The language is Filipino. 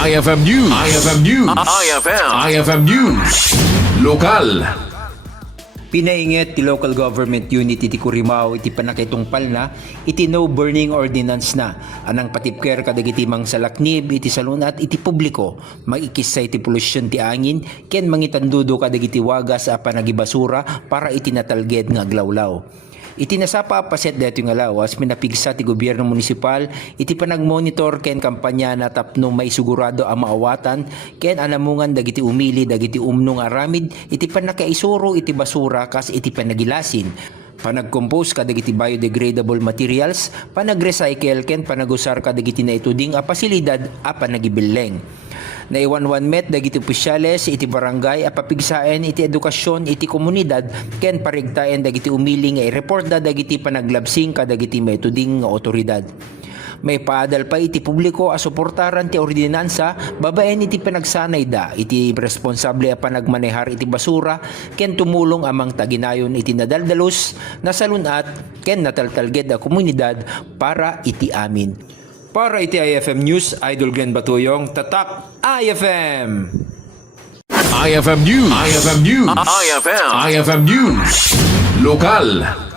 IFM News. IFM News. IFM News. Lokal. Pinainget ti local government unit iti Curimaw iti panakitungpal na iti no burning ordinance na anang patipker kadagiti mang salaknib iti salunat iti publiko maikisay ti polusyon ti angin ken mangitandudo kadagiti wagas a panagibasura para iti natalged nga aglawlaw. Iti nasapa paset dato nga lawas minapigsa ti gobyerno munisipal iti panagmonitor ken kampanya na tapno maisugurado ang maawatan ken anamungan dagiti umili dagiti umnong aramid iti panakaisuro iti basura kas iti panagilasin panagcompose kadagiti biodegradable materials panagrecycle ken panagusar kadagiti naituding a pasilidad a panagibileng. Naiwanwan met dagiti opisyales iti barangay a papigsaen iti edukasyon iti komunidad ken parigtaen dagiti umili nga i-report da dagiti panaglabsing kadagiti metoding nga otoridad. May paadal pa iti publiko a suportaran ti ordinansa babaen iti panagsanay da iti responsable a panagmanehar iti basura ken tumulong amang taginayon iti nadaldalos na salunat ken nataltalged a komunidad para iti amin. Para iti IFM News, Idol Glenn Batuyong, Tatak IFM! IFM News. IFM News. IFM News. Lokal.